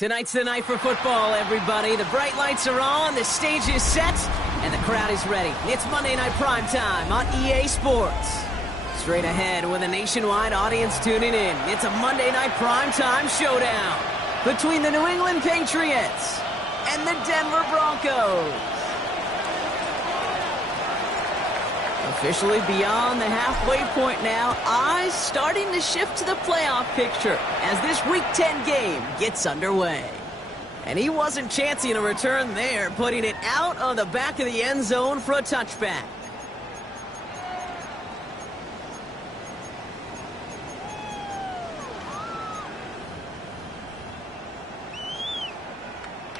Tonight's the night for football, everybody. The bright lights are on, the stage is set, and the crowd is ready. It's Monday Night Primetime on EA Sports. Straight ahead with a nationwide audience tuning in. It's a Monday Night Primetime showdown between the New England Patriots and the Denver Broncos. Officially beyond the halfway point now, eyes starting to shift to the playoff picture as this Week 10 game gets underway. And he wasn't chancing a return there, putting it out on the back of the end zone for a touchback.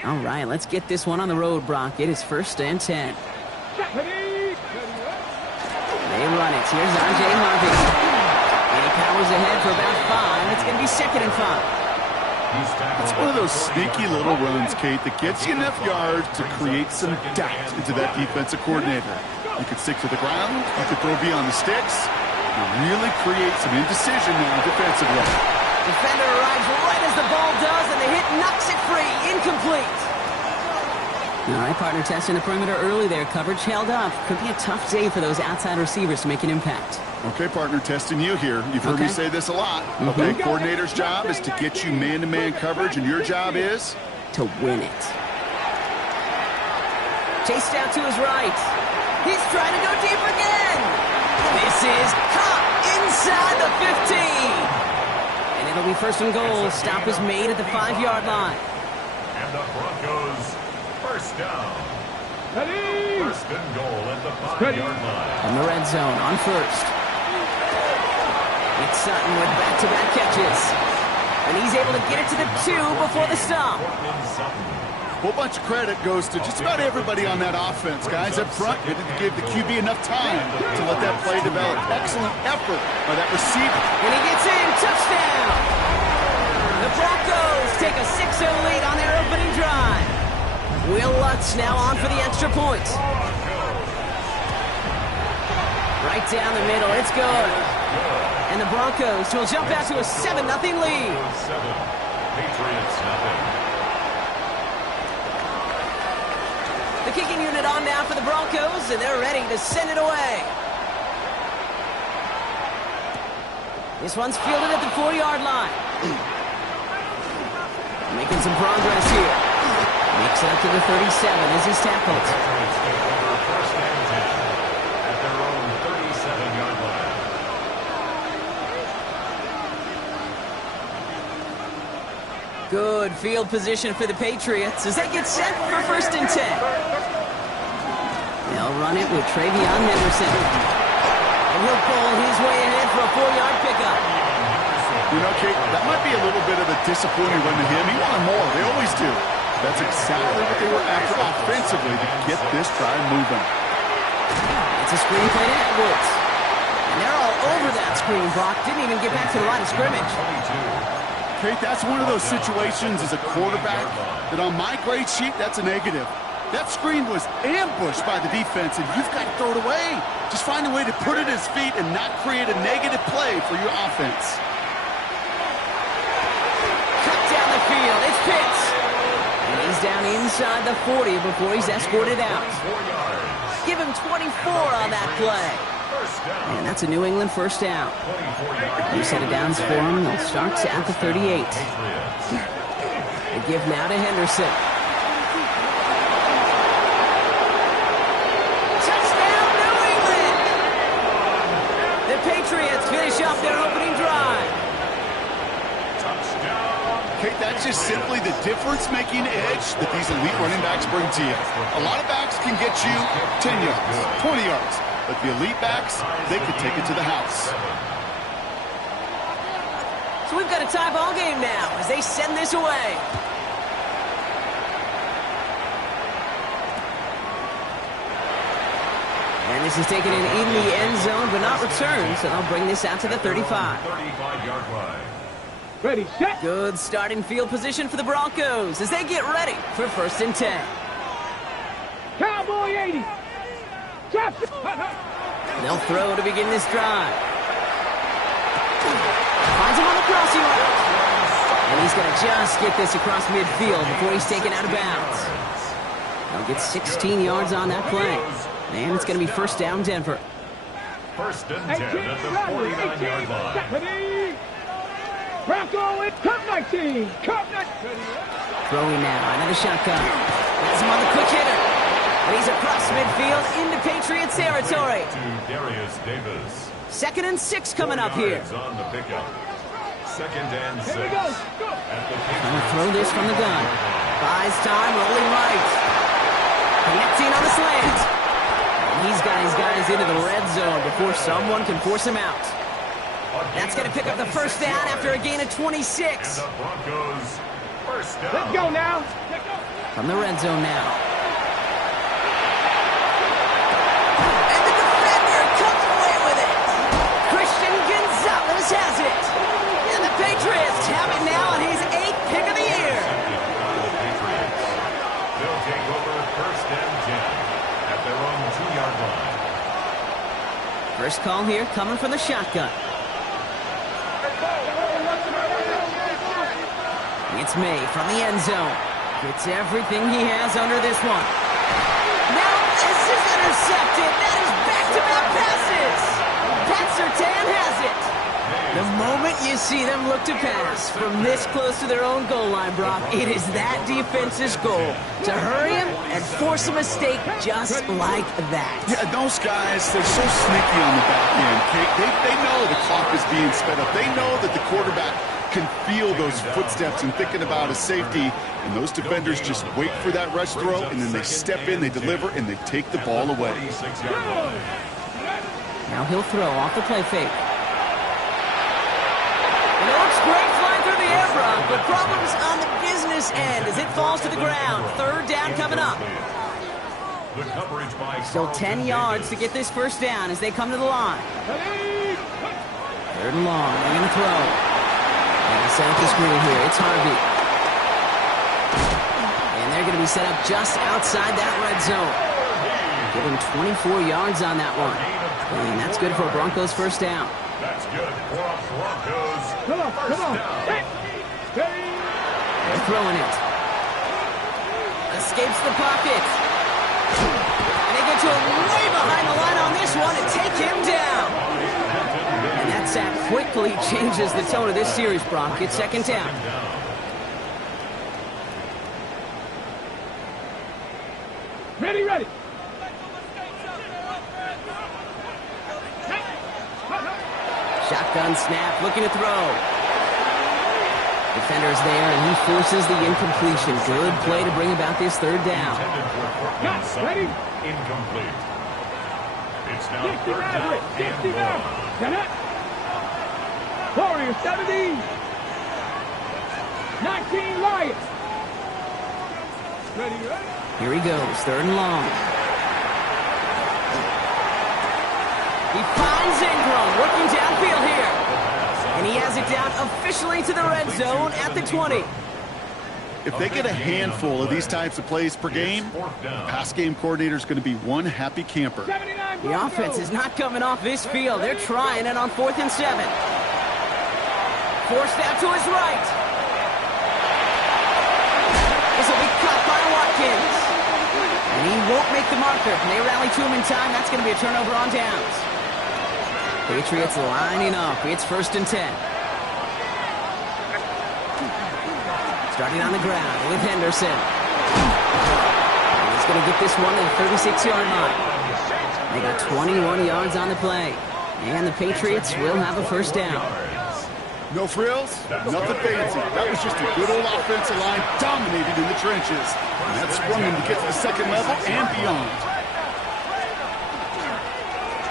All right, let's get this one on the road, Brock. It is 1st and 10. They run it. Here's R.J. Harvey. And he powers ahead for about 5. It's going to be 2nd and 5. It's one of those sneaky little runs, Kate, that gets you enough yards to create some doubt into that defensive coordinator. You can stick to the ground. You can throw beyond the sticks. You really create some indecision now defensively. Defender arrives right as the ball does, and the hit knocks it free. Incomplete. All right, partner testing the perimeter early there. Coverage held up. Could be a tough day for those outside receivers to make an impact. Okay, partner, testing you here. You've heard me say this a lot. Okay, coordinator's job is to get you man-to-man coverage, and your job is? To win it. Chased out to his right. He's trying to go deep again. This is caught inside the 15. And it'll be 1st and goal. Stop is made at the 5-yard line. And the Broncos, 1st down. Ready. 1st and goal at the 5-yard line. From the red zone on 1st. It's Sutton with back-to-back catches. And he's able to get it to the 2 before the stop. A whole bunch of credit goes to just about everybody on that offense. Guys up front, they didn't give the QB enough time to let that play develop. Excellent effort by that receiver. And he gets in. Touchdown. The Broncos take a 6-0 lead on their opening drive. Will Lutz now on for the extra point. Right down the middle. It's good. And the Broncos will jump out to a 7-0 lead. Patriots nothing. The kicking unit on now for the Broncos, and they're ready to send it away. This one's fielded at the 4-yard line. Making some progress here. Makes it up to the 37 as he's tackled. First and 10 at their own 37-yard line. Good field position for the Patriots as they get set for 1st and 10. They'll run it with Travion Henderson. And he'll pull his way ahead for a 4-yard pickup. You know, Kate, that might be a little bit of a disappointing run to him. He wanted more. They always do. That's exactly what they were after offensively to get this drive moving. It's a screen play to Edwards. And they're all over that screen. Brock didn't even get back to the line of scrimmage. Kate, that's one of those situations as a quarterback that on my grade sheet, that's a negative. That screen was ambushed by the defense, and you've got to throw it away. Just find a way to put it at his feet and not create a negative play for your offense. Cut down the field. It's Pitts. And he's down inside the 40 before he's escorted out. Give him 24 on that play. And that's a New England 1st down. New set of downs for him. They'll start at the 38. They give now to Henderson. Touchdown, New England! The Patriots finish off their opening drive. Kate, that's just simply the difference-making edge that these elite running backs bring to you. A lot of backs can get you 10 yards, 20 yards. But the elite backs, they could take it to the house. So we've got a tie ball game now as they send this away. And this is taken in the end zone, but not returned, so they'll bring this out to the 35. 35-yard line. Ready, set. Good starting field position for the Broncos as they get ready for 1st and 10. Cowboy 80. They'll throw to begin this drive. Finds him on the crossing route. And he's going to just get this across midfield before he's taken out of bounds. They'll get 16 yards on that play. And it's going to be first down, Denver. First and 10 at the 49-yard line. Bronco, it's Cup 19. Cup 19. Throwing now, another shotgun. Has him on the quick hitter. And he's across midfield into Patriots territory. To Darius Davis. 2nd and 6 coming up here. On the pickup. 2nd and 6. Here we go. Gonna throw this from the gun. Buys time, rolling right. Connecting on the slant. And he's got his guys into the red zone before someone can force him out. That's going to pick up the first down after a gain of 26. And the Broncos first down. Let's go now. From the red zone now. And the defender comes away with it. Christian Gonzalez has it. And the Patriots have it now on his 8th pick of the year. The Patriots. They'll take over first and 10 at their own 2-yard line. First call here coming from the shotgun. It's May from the end zone. Gets everything he has under this one. Now this is intercepted. That is back-to-back passes. Pat Surtain has it. The moment you see them look to pass from this close to their own goal line, Brock, it is that defense's goal to hurry him and force a mistake just like that. Yeah, those guys, they're so sneaky on the back end, Kate. They know the clock is being sped up. They know that the quarterback can feel those footsteps and thinking about a safety, and those defenders just wait for that rush throw, and then they step in, they deliver, and they take the ball away. Now he'll throw off the play fake. It looks great flying through the air, Brock, but problems on the business end as it falls to the ground. 3rd down coming up. Still 10 yards to get this first down as they come to the line. 3rd and long, they're going to throw. And set up the screen here. It's Harvey. And they're going to be set up just outside that red zone. Give him 24 yards on that one. And that's good for a Broncos first down. That's good for a Broncos. Come on. They're throwing it. Escapes the pocket. And they get to him way behind the line on this one and take him down. And that sack quickly changes the tone of this series, Brock. It's 2nd down. Ready. Shotgun snap, looking to throw. Defender's there, and he forces the incompletion. Good play to bring about this 3rd down. Ready? Incomplete. It's now 60 3rd down Maverick. 60 and 1. Maverick. Get it. Warriors 70. 19 Lions. Ready. Here he goes, 3rd and long. He finds Ingram, working downfield here. And he has it down officially to the red zone at the 20. If they get a handful of these types of plays per game, the pass game coordinator is going to be one happy camper. The offense is not coming off this field. They're trying it on 4th and 7. Forced out to his right. This will be caught by Watkins. And he won't make the marker. And they rally to him in time. That's going to be a turnover on downs. Patriots lining up. It's 1st and 10. Starting on the ground with Henderson. And he's going to get this one to the 36-yard line. They got 21 yards on the play. And the Patriots will have a first down. No frills, nothing fancy. That was just a good old offensive line dominated in the trenches. And that sprung them to get to the 2nd level and beyond.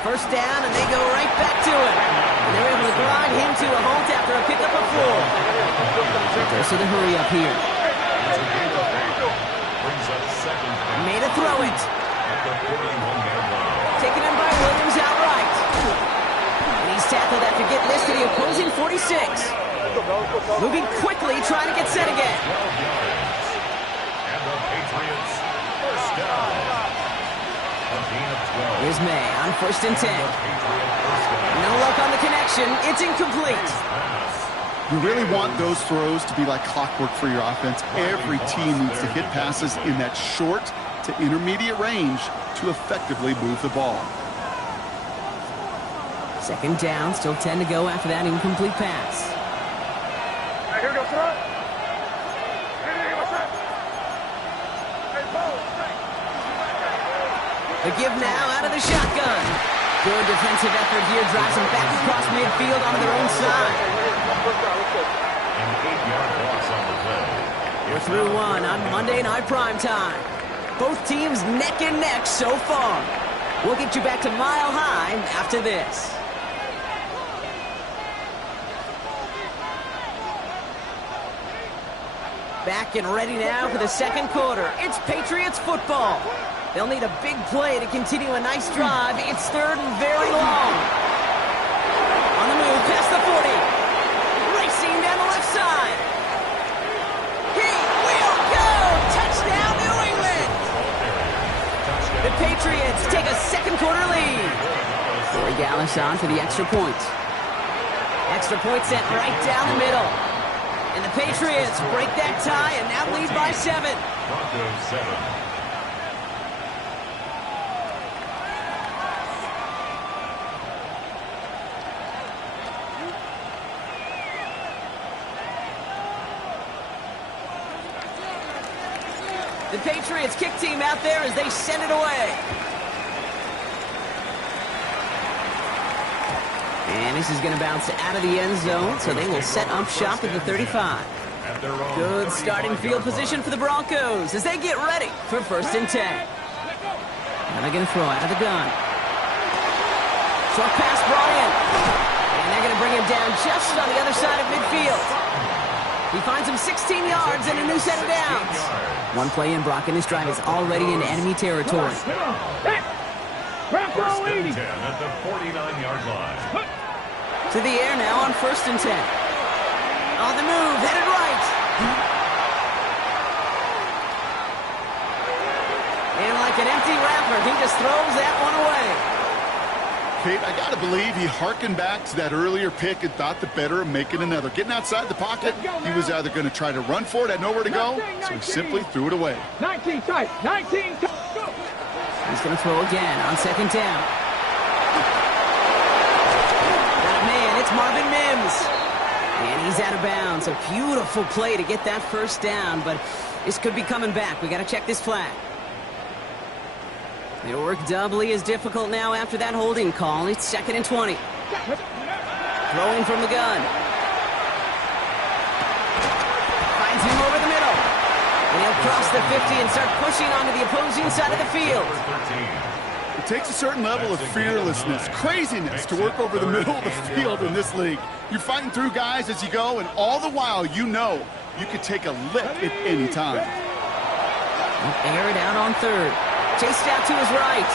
First down, and they go right back to it. And they're able to grind him to a halt after a pickup of 4. There's the hurry up here. Made a throw it. Taken in by Williams outright. And he's tackled after getting this to the opposing 46. Moving quickly, trying to get set again. And the Patriots first down. Here's May on 1st and 10. No luck on the connection. It's incomplete. You really want those throws to be like clockwork for your offense. Every team needs to hit passes in that short to intermediate range to effectively move the ball. Second down, still 10 to go after that incomplete pass. Here goes throw. The give now out of the shotgun. Good defensive effort here, drives them back across midfield onto their own side. An 8-yard loss on the play. We're through one on Monday Night Primetime. Both teams neck and neck so far. We'll get you back to Mile High after this. Back and ready now for the second quarter. It's Patriots football. They'll need a big play to continue a nice drive. It's third and very long. On the move, past the 40. Racing down the left side. He will go! Touchdown, New England! The Patriots take a second quarter lead. Corey Gallis on for the extra point. Extra point sent right down the middle. And the Patriots break that tie and now lead by 7. Broncos 7. The Patriots kick team out there as they send it away. And this is going to bounce out of the end zone, so they will set up shop at the 35. Good starting field position for the Broncos as they get ready for first and 10. Now they're going to throw out of the gun. Short pass brought in. And they're going to bring him down just on the other side of midfield. He finds him 16 yards and a new set of downs. One play in, Brock, and his drive is already in enemy territory. First and 10 at the 49-yard line. To the air now on first and 10. On the move, headed right. And like an empty wrapper, he just throws that one away. Kate, I got to believe he hearkened back to that earlier pick and thought the better of making another. Getting outside the pocket, he was either going to try to run for it, had nowhere to go, so he simply threw it away. 19 tight, 19 tight, go! He's going to throw again on second down. Got a man, it's Marvin Mims. And he's out of bounds. A beautiful play to get that first down, but this could be coming back. We got to check this flag. It'll work doubly as difficult now after that holding call. It's second and 20. Throwing from the gun. Finds him over the middle. And he'll cross the 50 and start pushing onto the opposing side of the field. It takes a certain level of fearlessness, craziness to work over the middle of the field in this league. You're fighting through guys as you go, and all the while you know you could take a lick at any time. Air it out on third. Chased out to his right.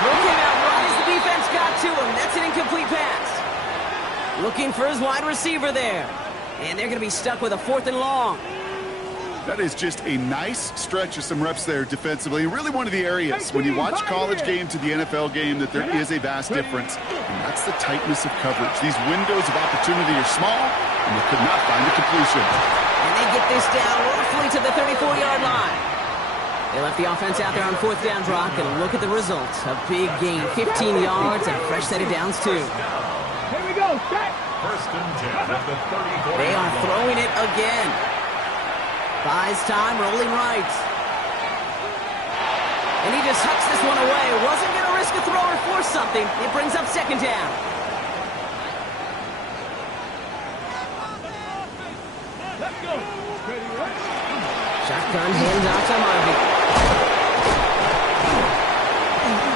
Throw came out right as the defense got to him. That's an incomplete pass. Looking for his wide receiver there. And they're going to be stuck with a fourth and long. That is just a nice stretch of some reps there defensively. Really one of the areas when you watch college game to the NFL game that there is a vast difference. And that's the tightness of coverage. These windows of opportunity are small, and they could not find a completion. And they get this down roughly to the 34-yard line. They left the offense out there on fourth down, Brock, and look at the result. A big gain, 15 yards, and a fresh set of downs, too. Here we go, set! First and 10 at the 34. They are throwing it again. Buys time, rolling right. And he just hucks this one away. Wasn't going to risk a throw or force something. It brings up second down. Let's go! Shotgun handoff to Harvey.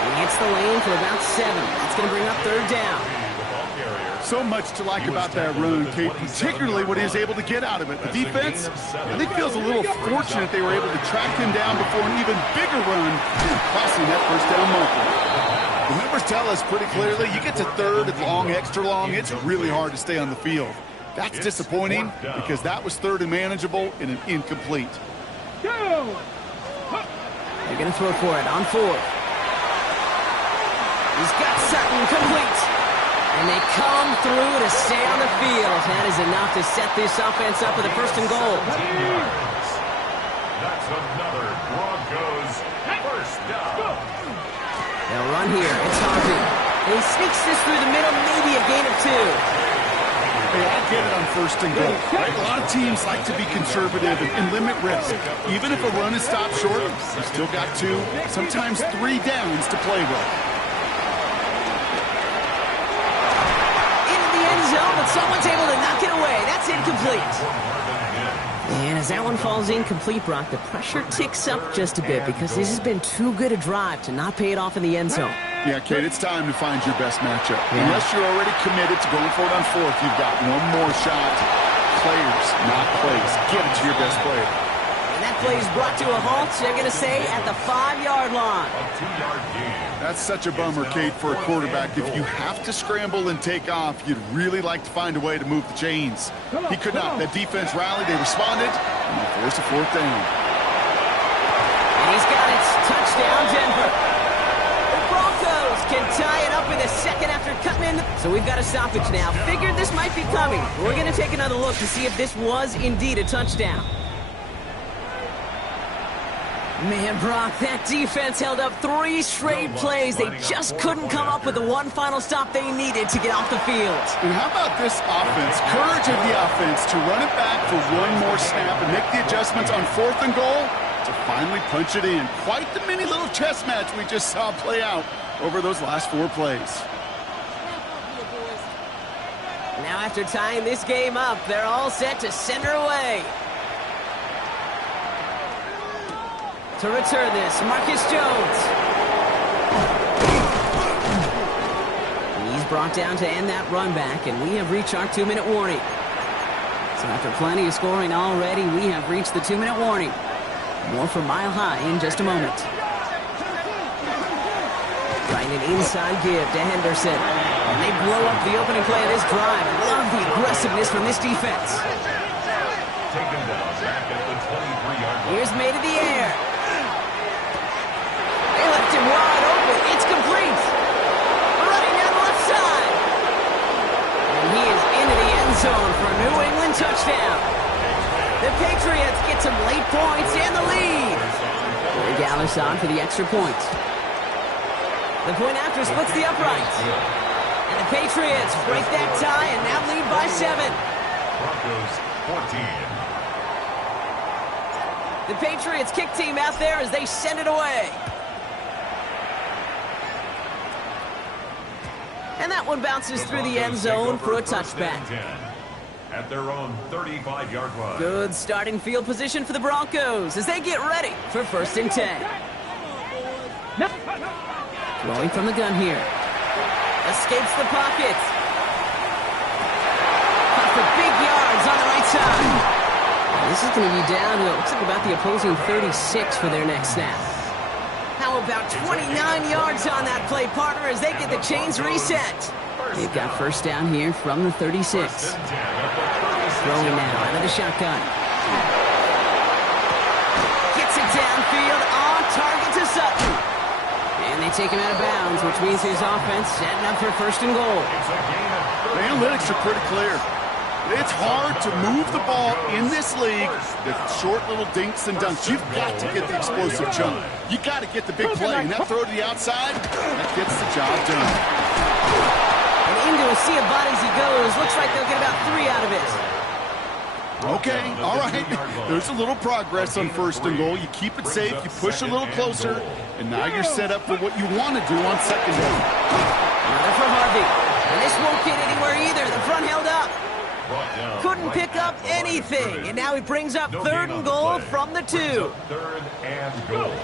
He hits the lane for about 7. That's going to bring up third down. So much to like about that run, Kate, particularly what he was able to get out of it. The defense, I think, feels a little fortunate they were able to track him down before an even bigger run, crossing that first down marker. The numbers tell us pretty clearly, you get to third, it's long, extra long, it's really hard to stay on the field. That's disappointing because that was third and manageable and an incomplete. Go! They're going to throw for it on fourth. He's got Sutton complete. And they come through to stay on the field. That is enough to set this offense up with a 1st and goal. That's another Broncos first down. They'll run here. It's Harvey. He sneaks this through the middle, maybe a gain of 2. Hey, I get it on 1st and goal. A lot of teams like to be conservative and limit risk. Even if a run is stopped short, you still got 2, sometimes 3 downs to play with. Into the end zone, but someone's able to knock it away. That's incomplete. And as that one falls incomplete, Brock, the pressure ticks up just a bit because this has been too good a drive to not pay it off in the end zone. Yeah, Kate, it's time to find your best matchup. Yeah. Unless you're already committed to going for it on 4th, you've got one more shot. Players, not plays. Give it to your best player. And that play is brought to a halt, they're going to say, at the 5-yard line. A 2-yard gain. That's such a bummer, Kate, for a quarterback. If you have to scramble and take off, you'd really like to find a way to move the chains. He could not. That defense rallied, they responded, and they forced a 4th down. And he's got it. Touchdown, Denver. Can tie it up in the 2nd after cutting in. So we've got a stoppage now. Figured this might be coming. We're going to take another look to see if this was indeed a touchdown. Man, Brock, that defense held up 3 straight plays. They just couldn't come up with the one final stop they needed to get off the field. And how about this offense? Courage of the offense to run it back for one more snap and make the adjustments on 4th and goal to finally punch it in. Quite the mini little chess match we just saw play out over those last 4 plays. Now after tying this game up, they're all set to send her away. To return this, Marcus Jones. He's brought down to end that run back, and we have reached our 2-minute warning. So after plenty of scoring already, we have reached the 2-minute warning. More from Mile High in just a moment. Trying an inside give to Henderson. And they blow up the opening play of this drive. Love the aggressiveness from this defense. Taken down back at the 23-yard line. Here's made in the air. They left him wide open. It's complete. Running down the left side. And he is into the end zone for a New England touchdown. The Patriots get some late points and the lead. Corey Gallis on for the extra point. The point after splits the uprights. And the Patriots break that tie and now lead by 7. Broncos 14. The Patriots kick team out there as they send it away. And that one bounces through the end zone for a touchback. At their own 35-yard line. Good starting field position for the Broncos as they get ready for 1st and 10. Throwing from the gun here. Escapes the pocket. Caught for big yards on the right side. And this is going to be down to, it looks like about the opposing 36 for their next snap. How about 29 yards on that play, partner, as they get the chains reset. They've got 1st down here from the 36. Throwing now out of the shotgun. Gets it downfield on target to Sutton. And they take him out of bounds, which means his offense setting up for 1st and goal. The analytics are pretty clear. It's hard to move the ball in this league with short little dinks and dunks. You've got to get the explosive jump. You got to get the big play. And that throw to the outside, that gets the job done. And into a sea of bodies he goes. Looks like they'll get about 3 out of it. Okay, all right. There's a little progress on 1st and goal. You keep it safe, you push a little closer, and now you're set up for what you want to do on 2nd down. Another for Harvey. And this won't get anywhere either. The front held up. Couldn't pick up anything. And now he brings up 3rd and goal from the 2. 3rd and goal.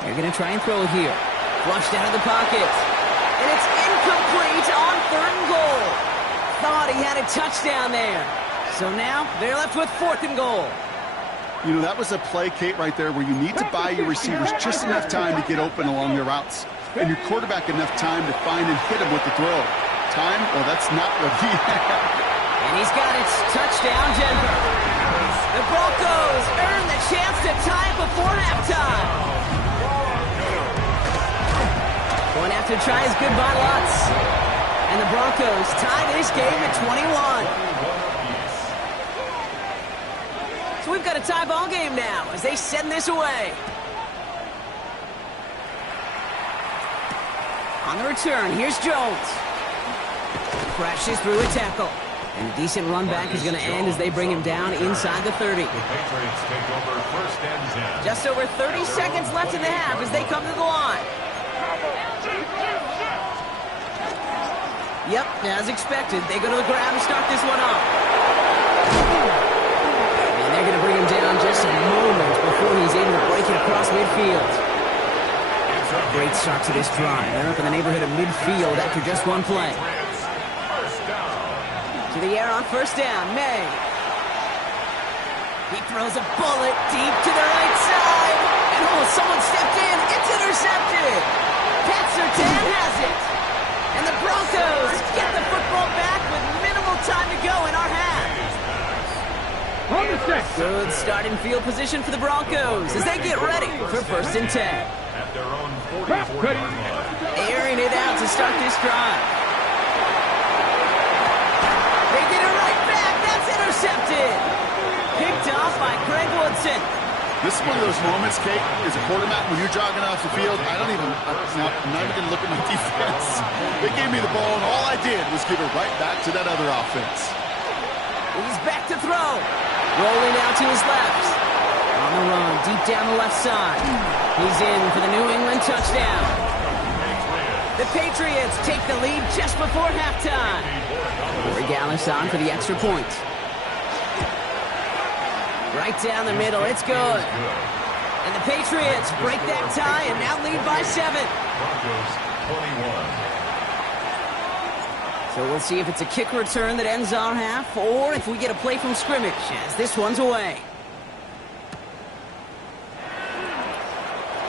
They're going to try and throw it here. Flushed out of the pocket. And it's incomplete on 3rd and goal. Thought he had a touchdown there. So now they're left with 4th and goal. You know, that was a play, Kate, right there where you need to buy your receivers just enough time to get open along their routes. And your quarterback enough time to find and hit him with the throw. Time? Well, that's not what he had. And he's got it. Touchdown, Denver. The Broncos earn the chance to tie it before halftime. Going after try is good by Lutz. And the Broncos tie this game at 21. So we've got a tie ball game now as they send this away. On the return, here's Jones. Crashes through a tackle. And a decent run back is going to end as they bring him down inside the 30. The Patriots take over first and 10. Just over 30 seconds left in the half as they come to the line. Yep, as expected, they go to the ground to start this one off. And they're going to bring him down just a moment before he's able to break it across midfield. Great start to this drive. They're up in the neighborhood of midfield after just one play. To the air on first down, May. He throws a bullet deep to the right side. And someone stepped in. It's intercepted. Pat Surtain has it. And the Broncos get the football back with minimal time to go in our half. Good starting field position for the Broncos as they get ready for first and 10. At their own 44-yard line. Airing it out to start this drive. They get it right back. That's intercepted. Picked off by Craig Woodson. This is one of those moments, Kate, as a quarterback, when you're jogging off the field, I'm not even going to look at my defense. They gave me the ball, and all I did was give it right back to that other offense. He's back to throw. Rolling out to his left. On the run, deep down the left side. He's in for the New England touchdown. The Patriots take the lead just before halftime. Corey Gallis on for the extra point. Right down the middle, it's good. And the Patriots break that tie and now lead by 7. Broncos 21. So we'll see if it's a kick return that ends our half or if we get a play from scrimmage as this one's away.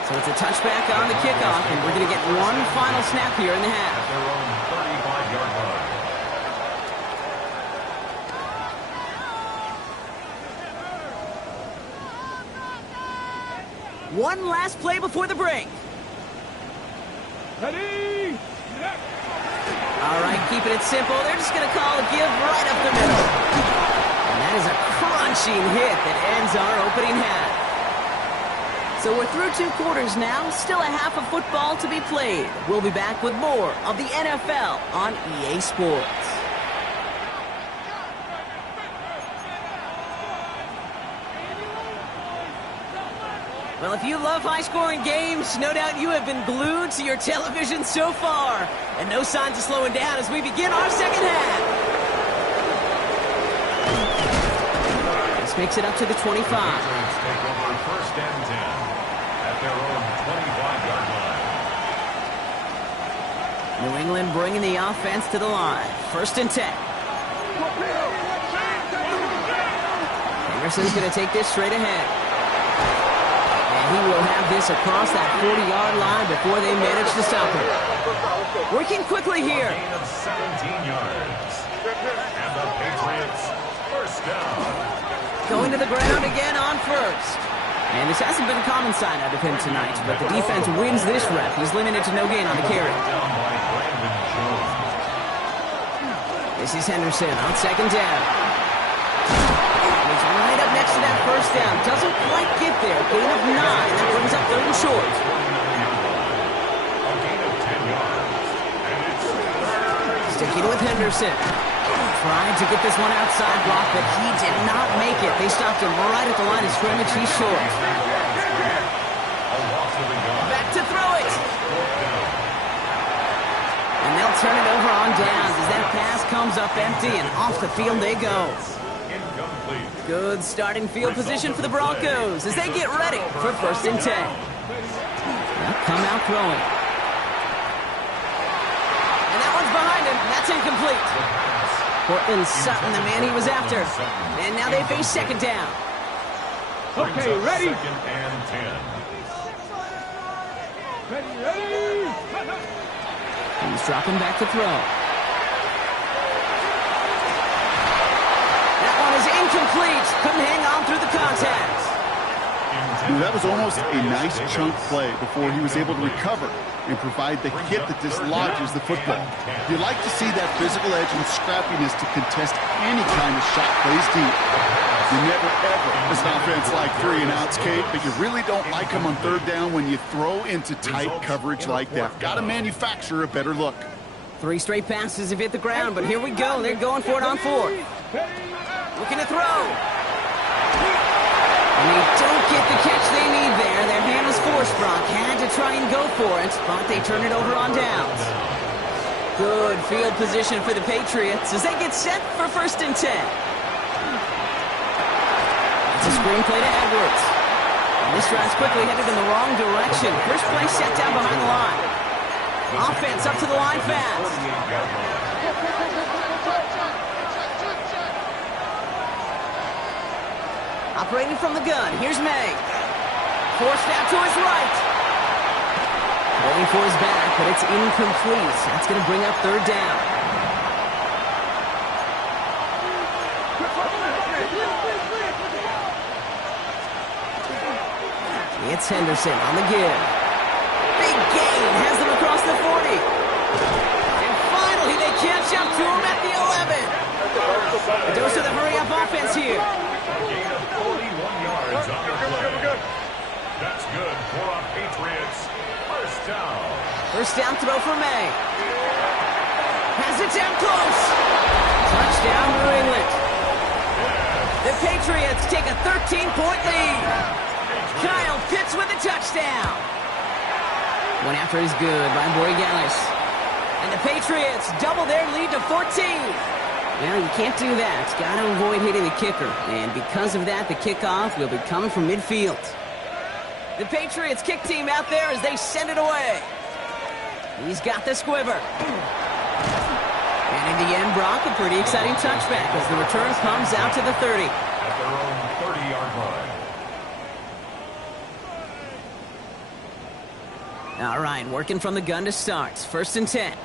So it's a touchback on the kickoff, and we're going to get one final snap here in the half. At their own 35-yard line. One last play before the break. Ready? All right, keeping it simple. They're just going to call a give right up the middle. And that is a crunching hit that ends our opening half. So we're through 2 quarters now. Still a half of football to be played. We'll be back with more of the NFL on EA Sports. Well, if you love high-scoring games, no doubt you have been glued to your television so far. And no signs of slowing down as we begin our second half. This makes it up to the 25. Patriots take over first and 10 at their own 25-yard line. New England bringing the offense to the line. First and 10. Henderson's going to take this straight ahead. He will have this across that 40-yard line before they manage to stop him. Working quickly here. A gain of 17 yards. And the Patriots first down. Going to the ground again on first. And this hasn't been a common sign out of him tonight, but the defense wins this rep. He's limited to no gain on the carry. Down by Brandon Jones. This is Henderson on second down. He's right up next to that first down. Doesn't quite get there. Gain of 9. That brings up 3rd and short. A gain of 10 yards. And it's Sticking with Henderson. Tried to get this one outside block, but he did not make it. They stopped him right at the line of scrimmage. He's short. a loss of the gun. Back to throw it. And they'll turn it over on downs as that pass comes up empty, and off the field they go. Incomplete. Good starting field position for the Broncos as they get ready for first and 10. They'll come out throwing. And that one's behind him. That's incomplete. Cortland Sutton, the man he was after. And now they face second down. Okay, ready? Second and 10. Ready? He's dropping back to throw. That one is incomplete. Couldn't hang on through the contact. That was almost a nice chunk play before he was able to recover and provide the hit that dislodges the football. You like to see that physical edge and scrappiness to contest any kind of shot plays deep. You never, ever, as an offense, like 3 and outs, Kate, but you really don't like them on third down when you throw into tight coverage like that. Got to manufacture a better look. 3 straight passes have hit the ground, but here we go. They're going for it on 4th. Looking to throw. And they don't get the catch they need there. Their hand was forced. Brock had to try and go for it, but they turn it over on downs. Good field position for the Patriots as they get set for 1st and 10. It's a screen play to Edwards. And this drive's quickly headed in the wrong direction. First play set down behind the line. Offense up to the line fast. Operating from the gun, here's May. Forced out to his right. Going for his back, but it's incomplete. That's going to bring up 3rd down. It's Henderson on the give. Big gain, has them across the 40. And finally, they catch up to him at the 11. A dose of the hurry-up offense here. Gain of 41 yards on the play. That's good for our Patriots. 1st down. 1st down throw for May. Has it down close. Touchdown, New England. The Patriots take a 13-point lead. Kyle Pitts with a touchdown. One after is good by Borregales. And the Patriots double their lead to 14. Well, you can't do that. Got to avoid hitting the kicker. And because of that, the kickoff will be coming from midfield. The Patriots kick team out there as they send it away. He's got the squiver. And in the end, Brock, a pretty exciting touchback as the return comes out to the 30. At their own 30-yard line. All right, working from the gun to start. 1st and 10.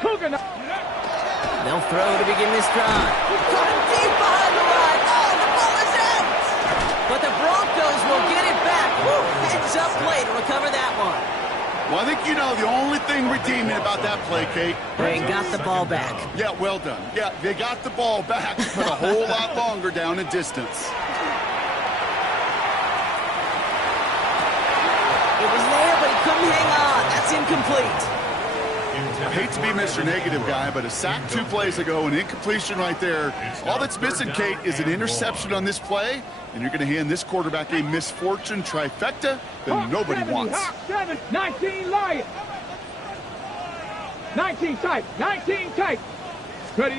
They'll throw to begin this drive. Caught deep behind the line. Oh, the ball is out. But the Broncos will get it back. Woo, heads up play to recover that one. Well, I think you know the only thing redeeming about that play, Kate. They got the ball back. Yeah, well done. Yeah, they got the ball back, but a whole lot longer down in distance. It was there, but he couldn't hang on. That's incomplete. I hate to be Mr. Negative guy, but a sack 2 plays ago, an incompletion right there. All that's missing, Kate, is an interception on this play, and you're going to hand this quarterback a misfortune trifecta that nobody wants. 19 Lions. 19 tight. 19 tight. Ready.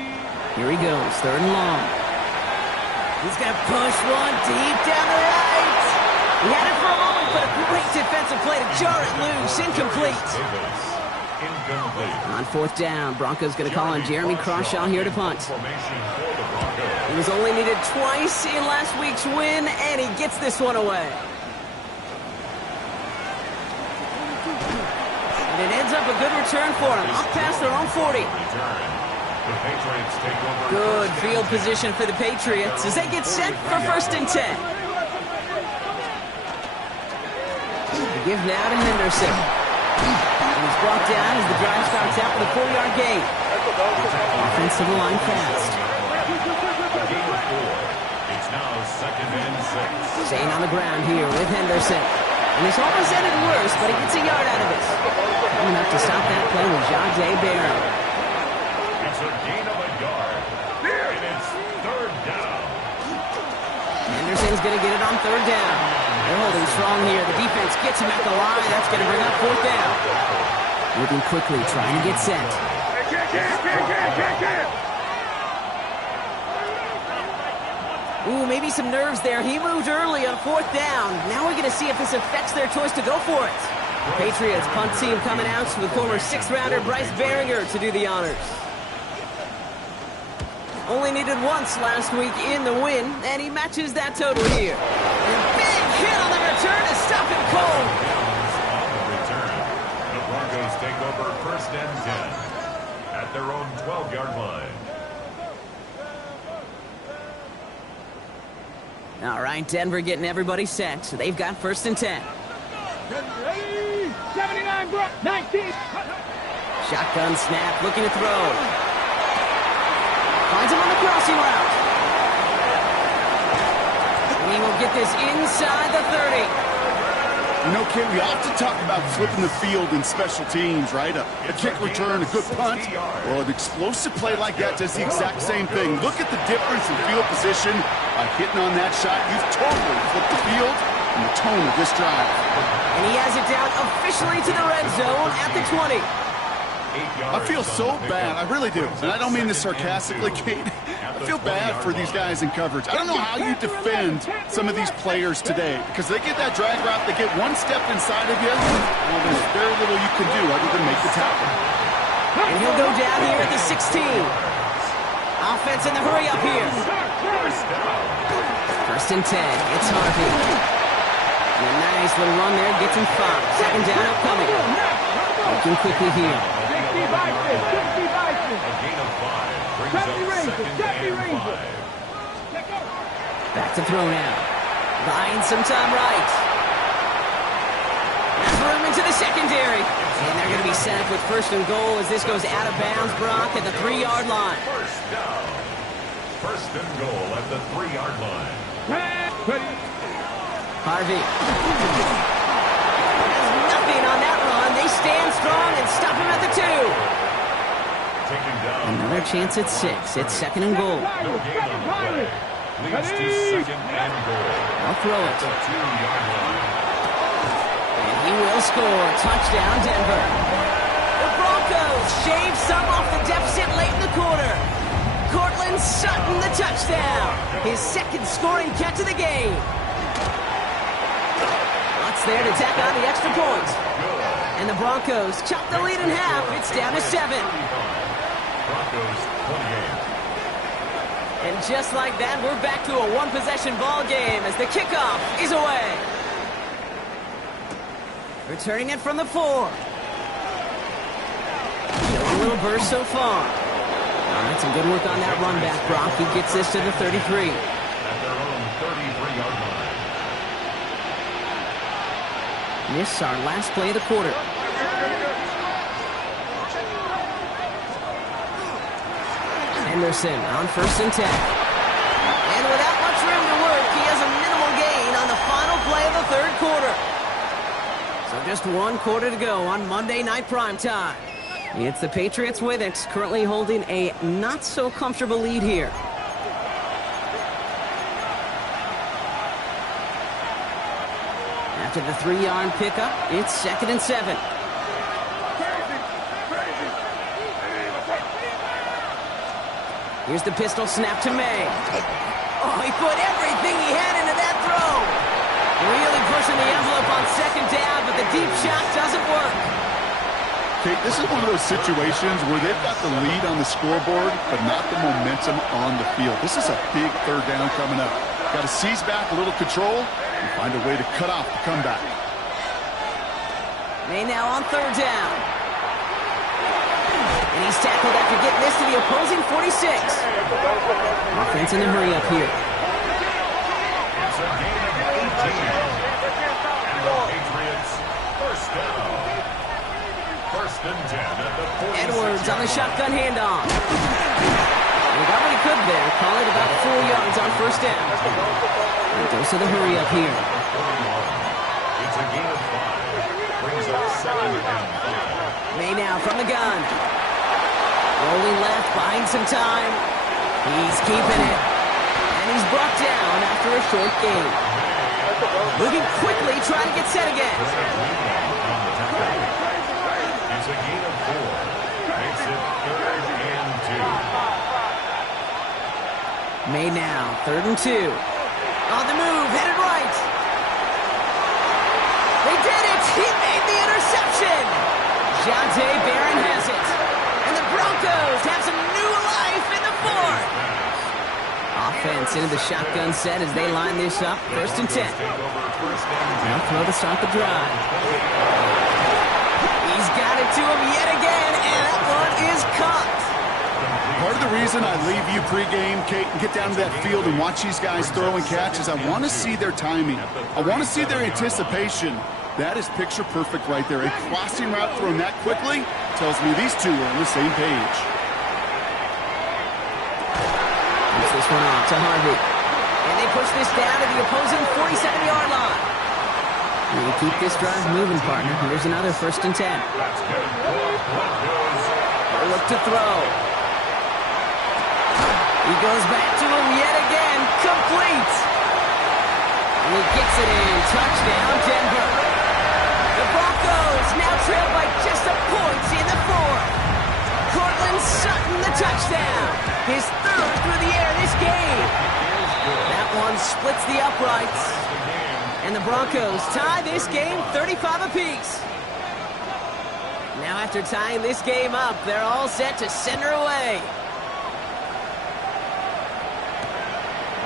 Here he goes, 3rd and long. He's going to push one deep down the right. He had it for a moment, but a great defensive play to jar it loose. Incomplete. On 4th down, Broncos going to call on Jeremy Crawshaw here to punt. He was only needed twice in last week's win, and he gets this one away. And it ends up a good return for him, up past their own 40. Good field position for the Patriots as they get set for 1st and 10. The give now to Henderson. He's brought down as the drive starts out with a 4-yard gain. Offensive line fast. It's now 2nd and 6. Staying on the ground here with Henderson. And this almost ended worse, but he gets a yard out of it. Coming up to stop that play with Jahdae Barron. It's a gain of a yard. And it's 3rd down. Henderson's going to get it on 3rd down. They're holding strong here. The defense gets him at the line. That's going to bring up 4th down. Moving quickly, trying to get set. Ooh, maybe some nerves there. He moved early on 4th down. Now we're going to see if this affects their choice to go for it. The Patriots punt team coming out with former 6th-rounder Bryce Behringer to do the honors. Only needed once last week in the win, and he matches that total here. And a big hit on the return to stop him cold. The Broncos take over 1st and 10 at their own 12-yard line. All right, Denver getting everybody set, so they've got 1st and 10. Ready? 79, bro. 19. Shotgun snap, looking to throw. Finds him on the crossing route. He will get this inside the 30. You know, Kate, we often talk about flipping the field in special teams, right? A kick return, a good punt. Well, an explosive play like that does the exact same thing. Look at the difference in field position. By hitting on that shot, you've totally flipped the field and the tone of this drive. And he has it down officially to the red zone at the 20. I feel so bad. I really do. And I don't mean this sarcastically, Kate. I feel bad for these guys in coverage. I don't know how you defend some of these players today because they get that drag route, they get one step inside of you, well, there's very little you can do other than make the tackle. And he'll go down here at the 16. Offense in the hurry up here. 1st and 10. It's Harvey. And a nice little run there gets him 5. 2nd down upcoming. Looking quickly here. 60 Bison. 60 Bison. A gain of 5 brings up 2nd and 5. Back to throw now. Buying some time right. There's room into the secondary. And they're going to be set up with 1st and goal as this goes out of bounds, Brock, at the 3-yard line. 1st down. 1st and goal at the 3-yard line. Ready? Harvey. There's nothing on that run. They stand strong and stop him at the 2. Taken down. Another chance at 6. It's 2nd and goal. No gain on the play. Leads to 2nd and goal. I'll throw it. At the 2-yard line. And he will score. Touchdown, Denver. The Broncos shave some off the deficit late in the quarter. Cortland Sutton, the touchdown. His 2nd scoring catch of the game. Lutz there to tack on the extra point. And the Broncos chop the lead in half. It's down to 7. Broncos 28. And just like that, we're back to a one-possession ball game as the kickoff is away. Returning it from the 4. A little burst so far. All right, some good work on that run back, Brock. He gets this to the 33. At their own 33-yard line. This is our last play of the quarter. Henderson on 1st and 10. And without much room to work, he has a minimal gain on the final play of the 3rd quarter. So just 1 quarter to go on Monday Night Primetime. It's the Patriots with it, currently holding a not-so-comfortable lead here. After the 3-yard pickup, it's 2nd and 7. Here's the pistol snap to May. Oh, he put everything he had into that throw. Really pushing the envelope on 2nd down, but the deep shot doesn't work. Kate, this is one of those situations where they've got the lead on the scoreboard, but not the momentum on the field. This is a big 3rd down coming up. Got to seize back a little control and find a way to cut off the comeback. May now on 3rd down. And he's tackled after getting this to the opposing 46. Offense in the hurry up here. It's a gain of 18. And the Patriots 1st down. 1st and 10 at the 46. Edwards on the shotgun handoff. He got what he could there. Call it about 4 yards on 1st down. And goes to the hurry up here. It's a gain of 5. Brings up 2nd and 5. May now from the gun. Rolling left, buying some time. He's keeping it. And he's brought down after a short gain. Moving quickly, trying to get set again. It's a gain of 4. Makes it 3rd and 2. May now, 3rd and 2. On the move, headed right. They did it! He made the interception! Jonte Barron has it. And the Broncos have some new life in the 4th. Offense into the shotgun set as they line this up. 1st and 10. Now throw to start the drive. He's got it to him yet again, and that one is caught. Part of the reason I leave you pregame, Kate, and get down to that field and watch these guys throw and catch is I want to see their timing. I want to see their anticipation. That is picture perfect right there. A crossing route thrown that quickly tells me these two are on the same page. Puts this one off to Harvey. And they push this down to the opposing 47-yard line. And you keep this drive moving, partner. Here's another 1st and 10. They'll look to throw. He goes back to him yet again. Complete. And he gets it in. Touchdown, Denver. The Broncos now trail by just a point in the 4th. Cortland Sutton, the touchdown. His 3rd through the air this game. That one splits the uprights. And the Broncos tie this game 35 apiece. Now after tying this game up, they're all set to send her away.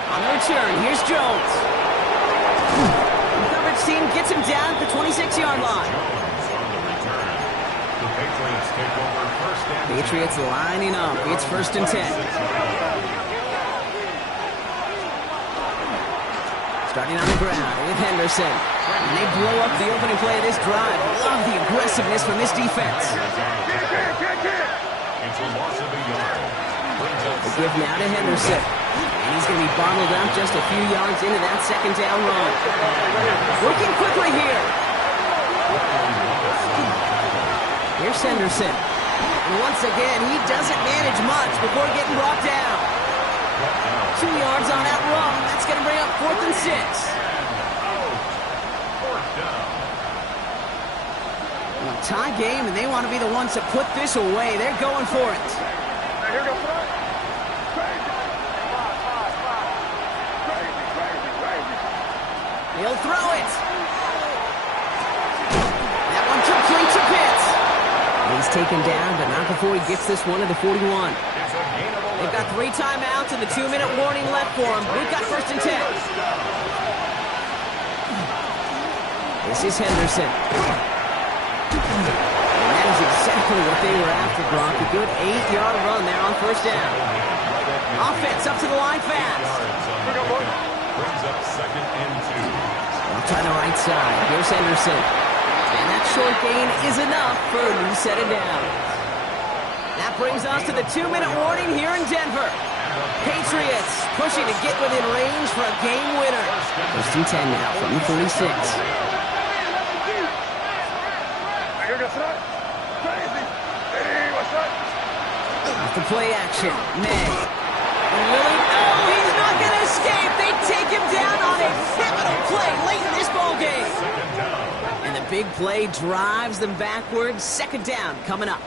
On the return, here's Jones. The coverage team gets him down at the 26-yard line. Patriots lining up. It's 1st and 10. Starting on the ground with Henderson. And they blow up the opening play of this drive. Love the aggressiveness from this defense. The give now to Henderson. And he's going to be bottled up just a few yards into that 2nd down run. Working quickly here. Here's Henderson. And once again, he doesn't manage much before getting brought down. 2 yards on that run. That's going to bring up 4th and 6. Well, tie game, and they want to be the ones to put this away. They're going for it. He'll throw it. That one complete to Pitts. He's taken down, but not before he gets this one to the 41. They've got 3 timeouts and the 2-minute warning left for them. We've got 1st and 10. This is Henderson. And that is exactly what they were after, Brock. A good 8-yard run there on 1st down. Offense up to the line fast. Brings up 2nd and 2. Off to the right side. Here's Henderson. And that short gain is enough for a new set of downs. That brings us to the 2-minute warning here in Denver. Patriots pushing to get within range for a game winner. 1st and 10 now from the 46. Off the play action. May. Really? Oh, he's not going to escape. They take him down on a pivotal play late in this ball game. And the big play drives them backwards. 2nd down coming up.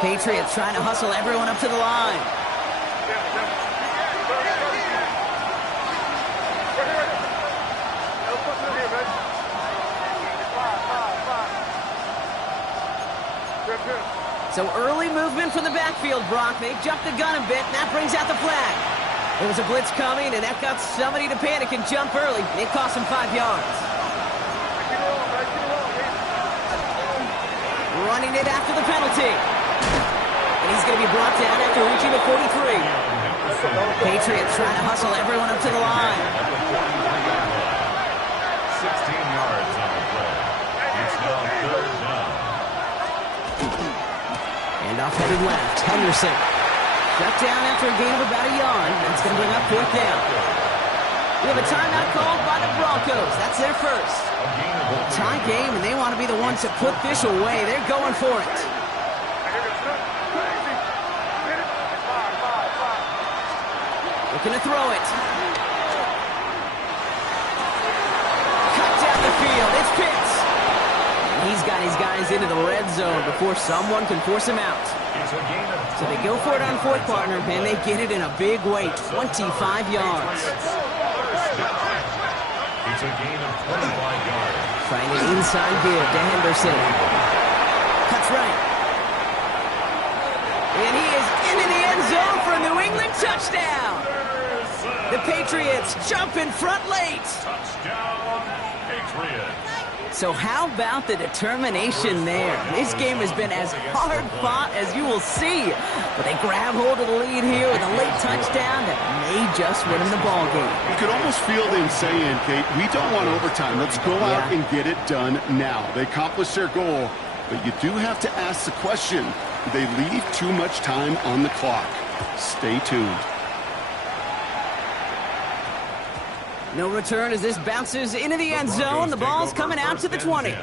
Patriots trying to hustle everyone up to the line. So early movement from the backfield, Brock. They jumped the gun a bit, and that brings out the flag. There was a blitz coming, and that got somebody to panic and jump early. It cost them 5 yards. Running it after the penalty. And he's going to be brought down after reaching the 43. Patriots trying to hustle everyone up to the line. 16 yards on the play. It's now 3rd down. And off headed left. Henderson. Shut down after a gain of about a yard. That's going to bring up 4th down. We have a timeout called by the Broncos. That's their first. Tie game, and they want to be the ones to put this away. They're going for it. Looking to throw it. Cut down the field. It's Pitts. And he's got his guys into the red zone before someone can force him out. So they go for it on 4th, partner, and they get it in a big way, 25 yards. It's a gain of 25 yards. Trying an inside give to Henderson. Cuts right. And he is into the end zone for a New England touchdown. The Patriots jump in front late. Touchdown, Patriots. So how about the determination there? This game has been as hard fought as you will see. But they grab hold of the lead here with a late touchdown that may just win them the ball game. You could almost feel them saying, Kate, we don't want overtime. Let's go out and get it done now. They accomplished their goal, but you do have to ask the question, do they leave too much time on the clock? Stay tuned. No return as this bounces into the end zone. The ball's coming out to the 20.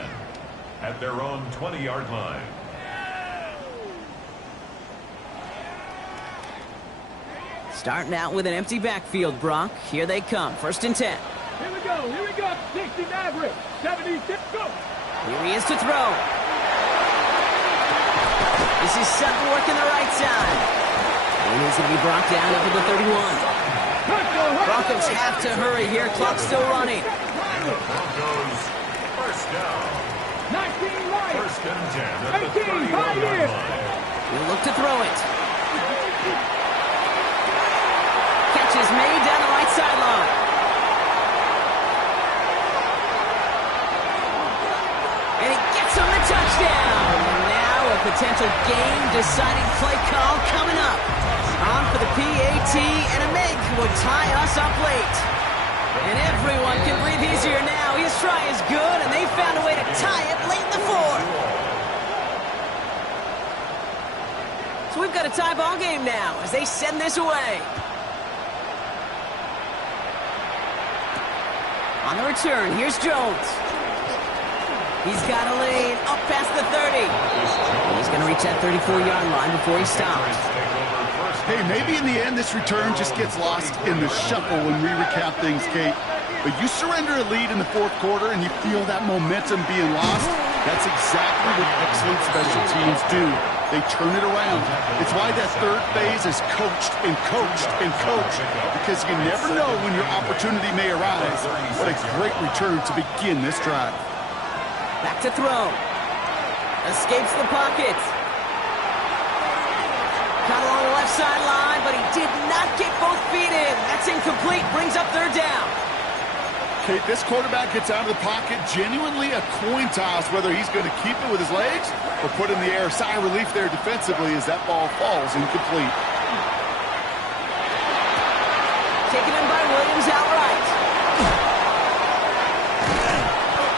At their own 20-yard line. Starting out with an empty backfield, Brock. Here they come. 1st and 10. Here we go. 60 average. 76, go. Here he is to throw. This is Sutton working the right side. And he's going to be brought down up to the 31. Broncos have to hurry here. Clock's still running. And the Broncos, first down. 19 right. 1st and 10 at the 18, 31-yard line. He'll look to throw it. Catch is made down the right sideline. And he gets him the touchdown. And now a potential game-deciding play call coming up. On for the PAT, and a make will tie us up late. And everyone can breathe easier now. His try is good, and they found a way to tie it late in the 4th. So we've got a tie ball game now as they send this away. On the return, here's Jones. He's got a lane up past the 30. He's going to reach that 34-yard line before he stops. Hey, maybe in the end this return just gets lost in the shuffle when we recap things, Kate. But you surrender a lead in the 4th quarter and you feel that momentum being lost. That's exactly what excellent special teams do. They turn it around. It's why that 3rd phase is coached and coached and coached, because you never know when your opportunity may arise. What a great return to begin this drive. Back to throw. Escapes the pocket. Caught along the left sideline, but he did not get both feet in. That's incomplete. Brings up 3rd down. Kate, this quarterback gets out of the pocket, genuinely a coin toss whether he's going to keep it with his legs or put it in the air. Sigh of relief there defensively as that ball falls incomplete. Taken in by Williams outright.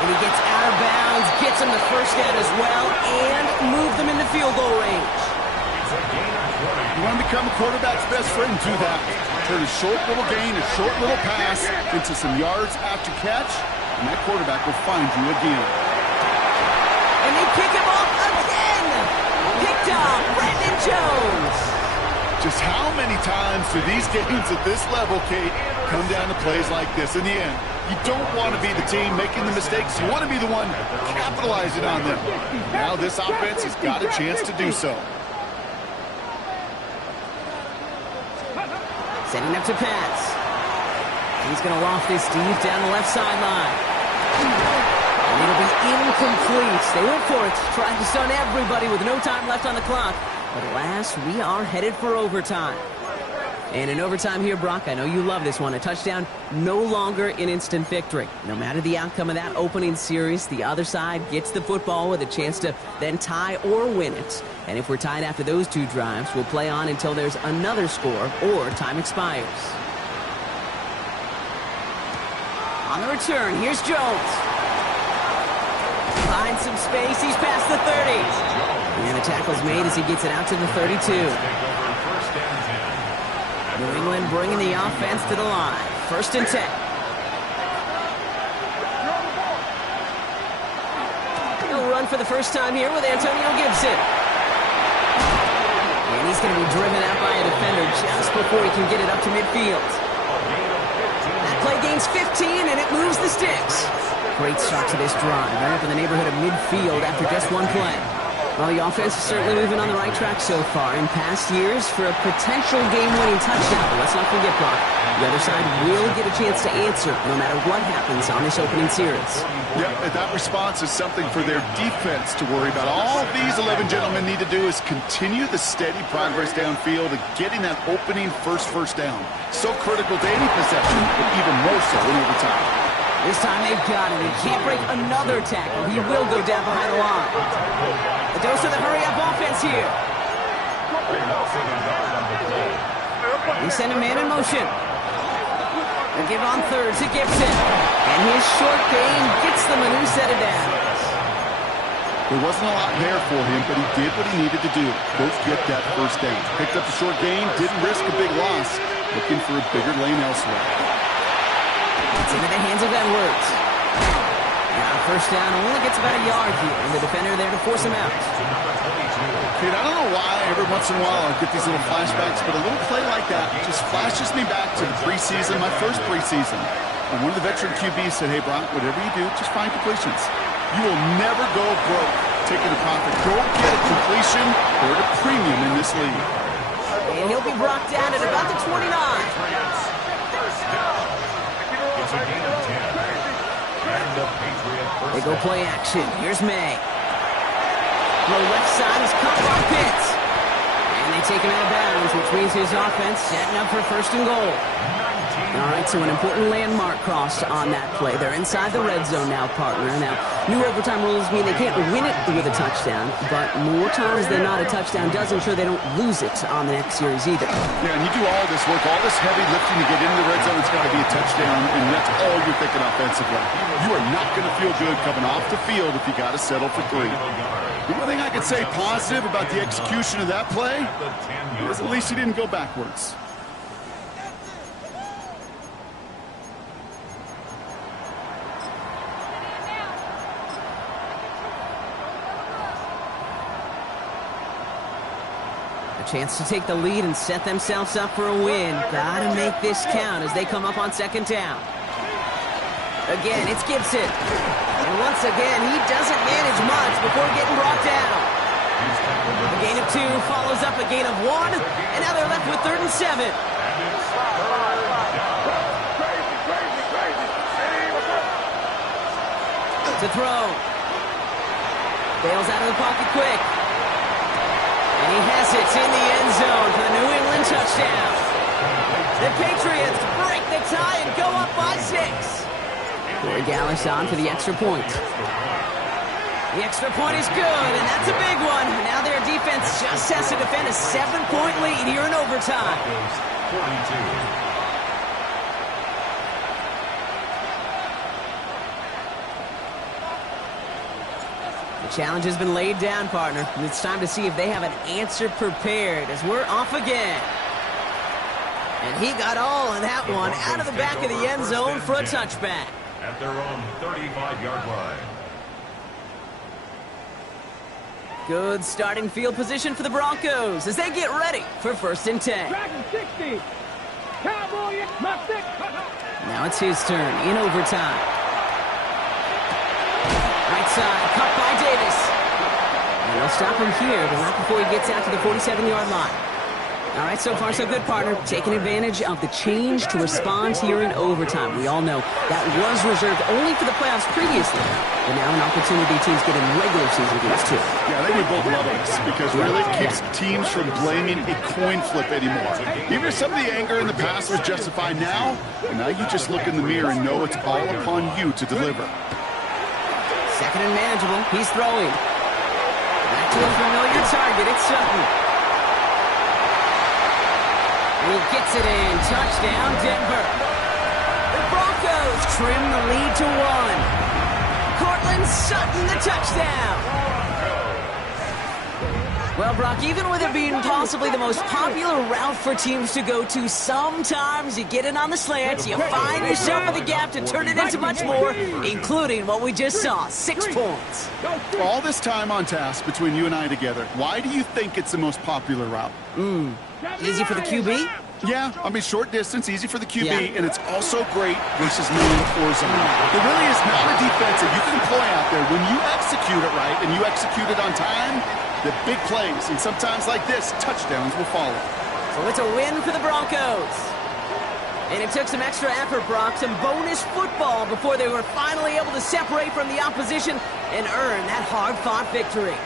And he gets out of bounds, gets him the 1st down as well, and moved them into field goal range. You want to become a quarterback's best friend, do that. Turn a short little gain, a short little pass into some yards after catch, and that quarterback will find you again. And they pick him off again! Picked off Brandon Jones! Just how many times do these games at this level, Kate, come down to plays like this? In the end, you don't want to be the team making the mistakes. You want to be the one capitalizing on them. Now this offense has got a chance to do so. Setting up to pass. He's going to loft this deep down the left sideline. And it'll be incomplete. They went for it. Tried to stun everybody with no time left on the clock. But alas, we are headed for overtime. And in overtime here, Brock, I know you love this one. A touchdown, no longer an instant victory. No matter the outcome of that opening series, the other side gets the football with a chance to then tie or win it. And if we're tied after those 2 drives, we'll play on until there's another score or time expires. On the return, here's Jones. Finds some space, he's past the 30. And the tackle's made as he gets it out to the 32. New England bringing the offense to the line. 1st and 10. He'll run for the first time here with Antonio Gibson. And he's going to be driven out by a defender just before he can get it up to midfield. That play gains 15, and it moves the sticks. Great start to this drive. Right up in the neighborhood of midfield after just 1 play. Well, the offense is certainly moving on the right track so far. In past years, for a potential game-winning touchdown. But let's not forget, Brock, the other side will get a chance to answer no matter what happens on this opening series. Yeah, and that response is something for their defense to worry about. All these 11 gentlemen need to do is continue the steady progress downfield and getting that opening first down. So critical to any possession, but even more so in overtime. This time they've got it. He can't break another tackle. He will go down behind the line. A dose of the hurry-up offense here. They send a man in motion. They give on third to Gibson. And his short gain gets them a new set of downs. There wasn't a lot there for him, but he did what he needed to do. Both get that first down. Picked up the short gain, didn't risk a big loss. Looking for a bigger lane elsewhere. It's into the hands of Edwards. Now first down only gets about a yard here, and the defender there to force him out. Kid, I don't know why every once in a while I get these little flashbacks, but a little play like that just flashes me back to the preseason, my first preseason. And one of the veteran QBs said, hey, Brock, whatever you do, just find completions. You will never go broke taking a profit. Go get a completion or at a premium in this league. And he'll be brought down at about the 29. First down. It's a gain of 10. And the Patriot first They go play action. Here's May. The left side is cut by Pitts. And they take him out of bounds, which means his offense setting up for first and goal. All right, so an important landmark crossed on that play. They're inside the red zone now, partner. Now, new overtime rules mean they can't win it with a touchdown, but more times than not, a touchdown does ensure they don't lose it on the next series either. Yeah, and you do all this work, all this heavy lifting to get into the red zone, it's got to be a touchdown, and that's all you're thinking offensively. You are not going to feel good coming off the field if you got to settle for 3. The only thing I could say positive about the execution of that play is at least he didn't go backwards. Chance to take the lead and set themselves up for a win. Gotta make this count as they come up on second down. Again, it's Gibson. And once again, he doesn't manage much before getting brought down. A gain of 2 follows up a gain of 1, and now they're left with 3rd and 7. To throw. Bails out of the pocket quick. And he has it in the end zone for the New England touchdown. The Patriots break the tie and go up by 6. Corey Gallis on for the extra point. The extra point is good, and that's a big one. Now their defense just has to defend a 7-point lead here in overtime. 42. Challenge has been laid down, partner, and it's time to see if they have an answer prepared as we're off again. And he got all of that one out of the back of the end zone for a touchback. At their own 35-yard line. Good starting field position for the Broncos as they get ready for 1st and 10. Dragon 60. Cowboy, my 6. Now it's his turn in overtime. Right side, cut by Davis. And they'll stop him here, but not before he gets out to the 47-yard line. All right, so far so good, partner. Taking advantage of the change to respond here in overtime. We all know that was reserved only for the playoffs previously, but now an opportunity teams get in regular season games too. Yeah, I think we both love this because really it keeps teams from blaming a coin flip anymore. Even if some of the anger in the past was justified now you just look in the mirror and know it's all upon you to deliver. Second and manageable. He's throwing. Back to a familiar target. It's Sutton. He gets it in. Touchdown, Denver. The Broncos trim the lead to 1. Cortland Sutton, the touchdown. Well, Brock, even with it being possibly the most popular route for teams to go to, sometimes you get it on the slants, you find yourself in the gap to turn it into much more, including what we just saw, 6 points. All this time on task between you and I together, why do you think it's the most popular route? Easy for the QB? Yeah, I mean, short distance, easy for the QB, and it's also great versus man or zone. There really is not a defense that you can employ out there. When you execute it right and you execute it on time, the big plays, and sometimes like this, touchdowns will follow. So it's a win for the Broncos. And it took some extra effort, Brock, some bonus football before they were finally able to separate from the opposition and earn that hard-fought victory.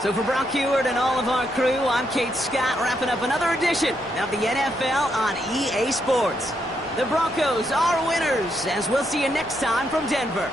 So for Brock Heward and all of our crew, I'm Kate Scott, wrapping up another edition of the NFL on EA Sports. The Broncos are winners, as we'll see you next time from Denver.